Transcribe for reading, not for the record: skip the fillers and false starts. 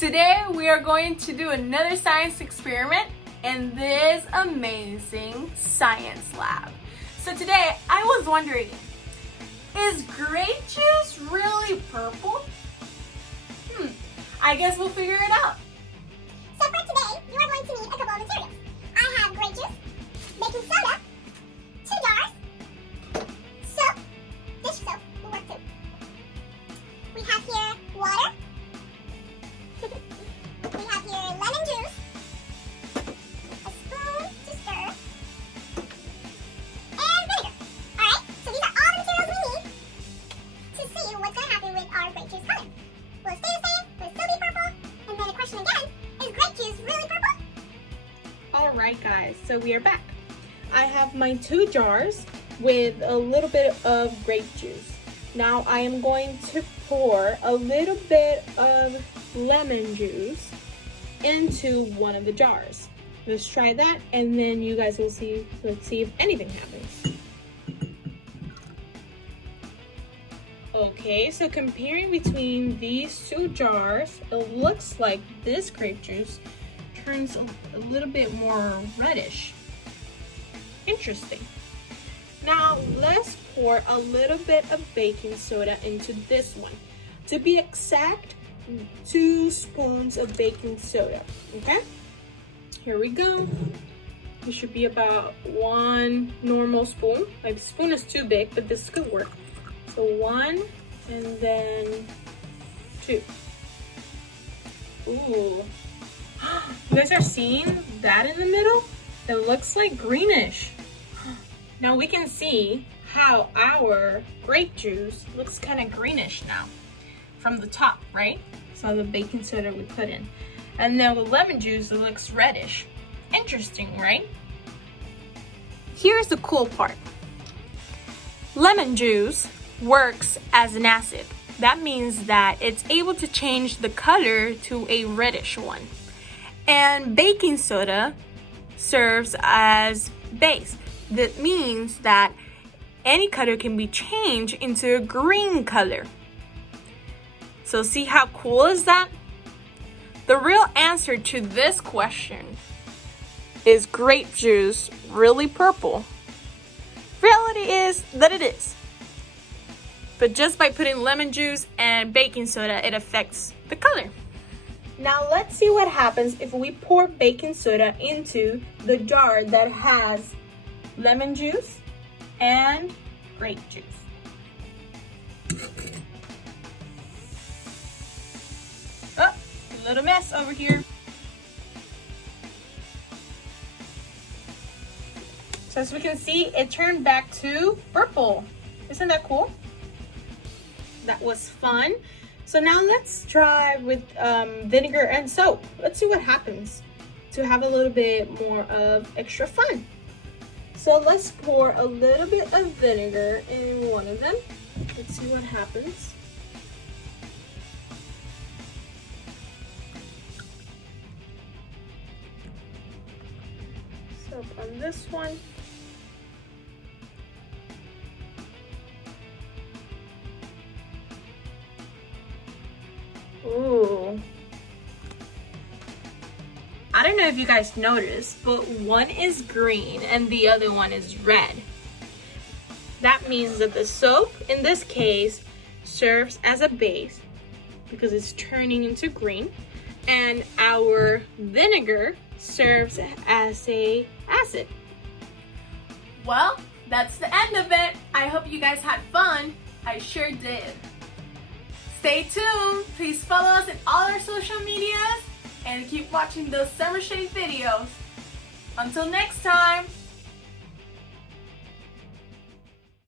Today we are going to do another science experiment in this amazing science lab. So today I was wondering, is grape juice really purple? I guess we'll figure it out. So for today, you are going to need a couple of materials. I have grape juice, baking soda, 2 jars, soap, dish soap will work too. We have here water. We have here lemon juice, a spoon to stir, and vinegar. Alright, so these are all the materials we need to see what's going to happen with our grape juice color. Will it stay the same? Will it still be purple? And then the question again, is grape juice really purple? Alright guys, so we are back. I have my 2 jars with a little bit of grape juice. Now I am going to pour a little bit of lemon juice into one of the jars. Let's try that and then you guys will see, let's see if anything happens. Okay, so comparing between these 2 jars, it looks like this grape juice turns a little bit more reddish. Interesting. Now let's pour a little bit of baking soda into this one. To be exact, 2 spoons of baking soda. Okay, here we go. It should be about 1 normal spoon. My spoon is too big, but this could work. So 1 and then 2. Ooh. You guys are seeing that in the middle? It looks like greenish. Now we can see how our grape juice looks kind of greenish now from the top, right? So the baking soda we put in. And now the lemon juice, it looks reddish. Interesting, right? Here's the cool part. Lemon juice works as an acid. That means that it's able to change the color to a reddish one. And baking soda serves as base. That means that any color can be changed into a green color. So see how cool is that? The real answer to this question, is grape juice really purple? Reality is that it is. But just by putting lemon juice and baking soda, it affects the color. Now let's see what happens if we pour baking soda into the jar that has lemon juice and grape juice. Oh, a little mess over here. So as we can see, it turned back to purple. Isn't that cool? That was fun. So now let's try with vinegar and soap. Let's see what happens to have a little bit more of extra fun. So let's pour a little bit of vinegar in one of them. Let's see what happens. Soap on this one. Ooh. I don't know if you guys noticed, but one is green and the other one is red. That means that the soap, in this case, serves as a base because it's turning into green, and our vinegar serves as a acid. Well, that's the end of it. I hope you guys had fun. I sure did. Stay tuned. Please follow us in all our social medias and keep watching those summer shade videos. Until next time.